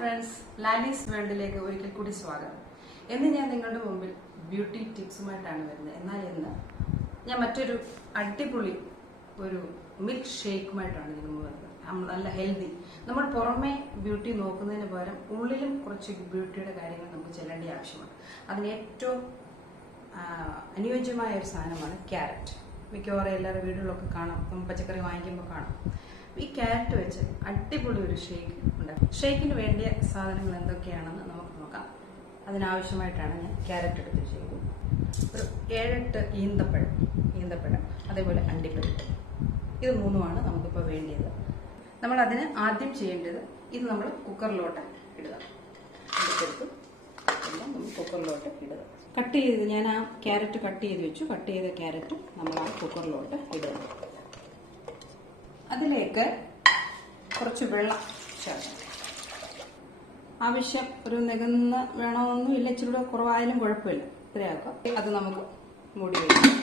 friends, Lalys വേൾഡിലേക്ക് ഒരിക്കൽ കൂടി സ്വാഗതം. ഇന്ന് ഞാൻ നിങ്ങളുടെ മുമ്പിൽ ബ്യൂട്ടി ടിപ്സുമായിട്ടാണ് വരുന്നത്. എന്നാൽ ഇന്ന് ഞാൻ മറ്റൊരു അടിപൊളി ഒരു മിൽക്ക് ഷേക്കുമായിട്ടാണ് നിങ്ങൾ വരുന്നത്. നല്ല ഹെൽത്തി. നമ്മൾ പുറമെ ബ്യൂട്ടി നോക്കുന്നതിന് പകരം ഉള്ളിലും കുറച്ച് ബ്യൂട്ടിയുടെ കാര്യങ്ങൾ നമുക്ക് ചെല്ലേണ്ട ആവശ്യമാണ്. അതിന് ഏറ്റവും അനുയോജ്യമായ ഒരു സാധനമാണ് ക്യാരറ്റ്. മിക്കവാറും എല്ലാവരുടെ വീടുകളിലൊക്കെ കാണാം, പച്ചക്കറി വാങ്ങിക്കുമ്പോൾ കാണാം. ഈ ക്യാരറ്റ് വെച്ച് അടിപൊളി ഒരു ഷേക്ക് ഉണ്ടാകും. ഷേക്കിന് വേണ്ടിയ സാധനങ്ങൾ എന്തൊക്കെയാണെന്ന് നമുക്ക് നോക്കാം. അതിനാവശ്യമായിട്ടാണ് ഞാൻ ക്യാരറ്റ് എടുത്ത് ചെയ്തത്. ഒരു 7-8 ഈന്തപ്പഴം, അതേപോലെ അണ്ടിപ്പരിപ്പ്. ഇത് മൂന്നുമാണ് നമുക്കിപ്പോൾ വേണ്ടിയത്. നമ്മൾ അതിന് ആദ്യം ചെയ്യേണ്ടത്, ഇത് നമ്മൾ കുക്കറിലോട്ട് ഇടുക. അണ്ടിപ്പരിപ്പ് എല്ലാം നമ്മൾ കുക്കറിലോട്ട് ഇടുക. കട്ട് ചെയ്ത് ഞാൻ ആ ക്യാരറ്റ് കട്ട് ചെയ്ത് വെച്ചു. കട്ട് ചെയ്ത ക്യാരറ്റ് നമ്മൾ ആ കുക്കറിലോട്ട് ഇടുക. അതിലേക്ക് കുറച്ച് വെള്ളം ചേർക്കാം. ആവശ്യം ഒരു നികന്ന വേണമെന്നും ഇല്ല, ഇച്ചിരി കൂടെ കുറവായാലും കുഴപ്പമില്ല, ഇത്രയാക്കാം. അത് നമുക്ക് മൂടി വയ്ക്കാം.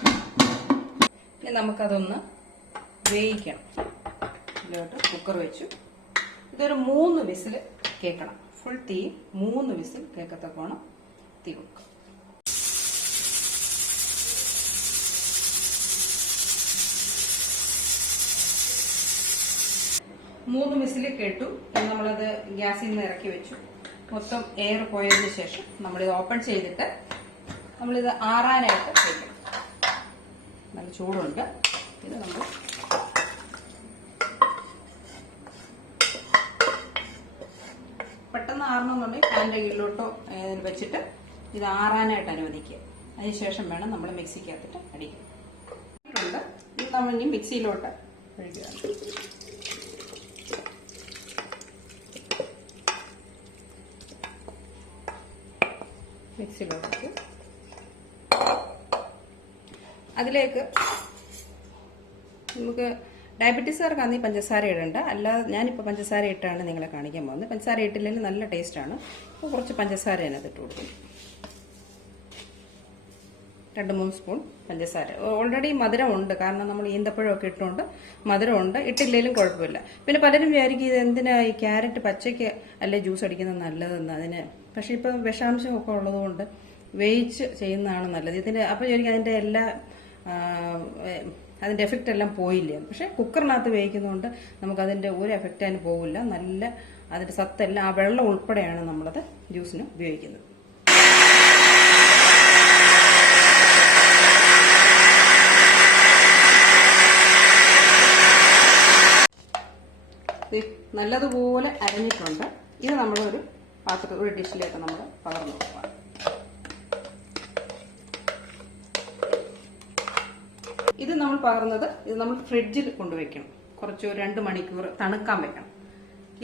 ഇനി നമുക്കതൊന്ന് വേവിക്കണം. ഇതിലോട്ട് കുക്കർ വെച്ചു. ഇതൊരു 3 വിസിൽ കേൾക്കണം. ഫുൾ തീ 3 വിസിൽ കേൾക്കത്തക്കോണം തീ കൊടുക്കാം. മൂന്ന് വിസിൽ കേട്ടു. നമ്മളത് ഗ്യാസിൽ നിന്ന് ഇറക്കി വെച്ചു. മൊത്തം എയർ പോയതിന് ശേഷം നമ്മളിത് ഓപ്പൺ ചെയ്തിട്ട് നമ്മളിത് ആറാനായിട്ട് വയ്ക്കണം. നല്ല ചൂടുണ്ട്. ഇത് നമ്മൾ പെട്ടെന്ന് ആറണമെന്നുണ്ടെങ്കിൽ ഫാനിൻ്റെ കീഴിലോട്ടോ വെച്ചിട്ട് ഇത് ആറാനായിട്ട് അനുവദിക്കുക. അതിനുശേഷം വേണം നമ്മൾ മിക്സിക്കകത്തിട്ട് അടിക്കുക. ഇത് നമ്മൾ ഇനി മിക്സിയിലോട്ട് ഒഴിക്കുക. മിക്സിയിലോട്ട് അതിലേക്ക് നമുക്ക് ഡയബറ്റീസുകാർക്കാണെങ്കിൽ പഞ്ചസാര ഇടണ്ട. അല്ലാതെ ഞാനിപ്പോൾ പഞ്ചസാര ഇട്ടാണ് നിങ്ങളെ കാണിക്കാൻ പോകുന്നത്. പഞ്ചസാര ഇട്ടില്ലെങ്കിൽ നല്ല ടേസ്റ്റാണ്. അപ്പോൾ കുറച്ച് പഞ്ചസാര അതിനകത്ത് ഇട്ട് കൊടുക്കും. 2-3 സ്പൂൺ പഞ്ചസാര. ഓൾറെഡി മധുരമുണ്ട്, കാരണം നമ്മൾ ഈന്തപ്പഴമൊക്കെ ഇട്ടുകൊണ്ട് മധുരമുണ്ട്. ഇട്ടില്ലെങ്കിലും കുഴപ്പമില്ല. പിന്നെ പലരും വിചാരിക്കും ഇത് എന്തിനാ ഈ ക്യാരറ്റ് പച്ചയ്ക്ക് അല്ലേ ജ്യൂസ് അടിക്കുന്നത് നല്ലതെന്ന്. അതിന് പക്ഷേ ഇപ്പം വിഷാംശമൊക്കെ ഉള്ളതുകൊണ്ട് വേവിച്ച് ചെയ്യുന്നതാണ് നല്ലത്. ഇതിൻ്റെ അപ്പോൾ ശരിക്കും അതിൻ്റെ എഫക്റ്റ് എല്ലാം പോയില്ലേ. പക്ഷേ കുക്കറിനകത്ത് വേവിക്കുന്നതുകൊണ്ട് നമുക്കതിൻ്റെ ഒരു എഫക്റ്റ് അതിന് പോകില്ല. നല്ല അതിൻ്റെ സത്തെല്ലാം, ആ വെള്ളം ഉൾപ്പെടെയാണ് നമ്മളത് ജ്യൂസിന് ഉപയോഗിക്കുന്നത്. നല്ലതുപോലെ അരഞ്ഞിട്ടുണ്ട്. ഇത് നമ്മളൊരു പാത്രത്തിൽ, ഒരു ഡിഷിലേക്ക് നമ്മൾ പകർന്നു നോക്കുക. ഇത് നമ്മൾ പകർന്നത് ഇത് നമ്മൾ ഫ്രിഡ്ജിൽ കൊണ്ടുവയ്ക്കണം. കുറച്ച് 2 മണിക്കൂർ തണുക്കാൻ വെക്കണം.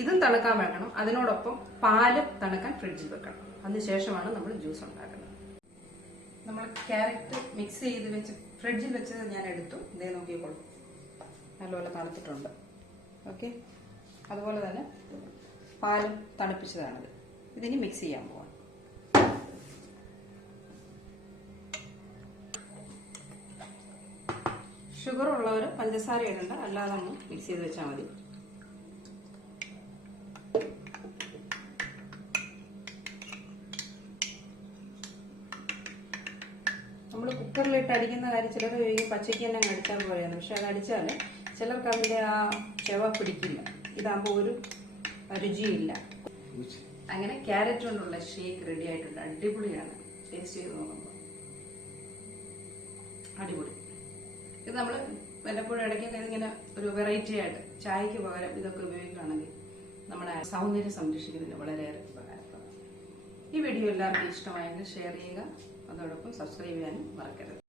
ഇതും തണുക്കാൻ വെക്കണം. അതിനോടൊപ്പം പാല് തണുക്കാൻ ഫ്രിഡ്ജിൽ വെക്കണം. അതിനുശേഷമാണ് നമ്മൾ ജ്യൂസ് ഉണ്ടാക്കുന്നത്. നമ്മൾ ക്യാരറ്റ് മിക്സ് ചെയ്ത് വെച്ച് ഫ്രിഡ്ജിൽ വെച്ചത് ഞാൻ എടുത്തു. ഇതേ നോക്കിക്കോളൂ, നല്ലപോലെ തണുത്തിട്ടുണ്ട്. ഓക്കെ, അതുപോലെ തന്നെ പാലും തണുപ്പിച്ചതാണത്. ഇതിനി മിക്സ് ചെയ്യാൻ പോവാം. ഷുഗർ ഉള്ളവർ പഞ്ചസാര ഇടണ്ട, അല്ലാതെ ഒന്ന് മിക്സ് ചെയ്ത് വെച്ചാൽ മതി. നമ്മൾ കുക്കറിലിട്ട് അടിക്കുന്ന കാര്യം ചിലർ പച്ചയ്ക്ക് തന്നെ അടിച്ചാൽ പോലെയാണ്. പക്ഷെ അത് അടിച്ചാൽ ചിലർക്ക് അതിൻ്റെ ആ ചെവ പിടിക്കില്ല. ഇതാകുമ്പോൾ ഒരു രുചിയില്ല. അങ്ങനെ ക്യാരറ്റ് കൊണ്ടുള്ള ഷേക്ക് റെഡി ആയിട്ടുണ്ട്. അടിപൊളിയാണ്. ടേസ്റ്റ് ചെയ്ത് നോക്കുമ്പോൾ അടിപൊളി. ഇത് നമ്മൾ വല്ലപ്പോഴും ഇടയ്ക്കൊക്കെ ഇതിങ്ങനെ ഒരു വെറൈറ്റി ആയിട്ട് ചായക്ക് പകരം ഇതൊക്കെ ഉപയോഗിക്കുകയാണെങ്കിൽ നമ്മുടെ സൗന്ദര്യം സംരക്ഷിക്കുന്നതിന് വളരെയേറെ ഉപകാരപ്രദമാണ്. ഈ വീഡിയോ എല്ലാവർക്കും ഇഷ്ടമായെങ്കിൽ ഷെയർ ചെയ്യുക. അതോടൊപ്പം സബ്സ്ക്രൈബ് ചെയ്യാനും മറക്കരുത്.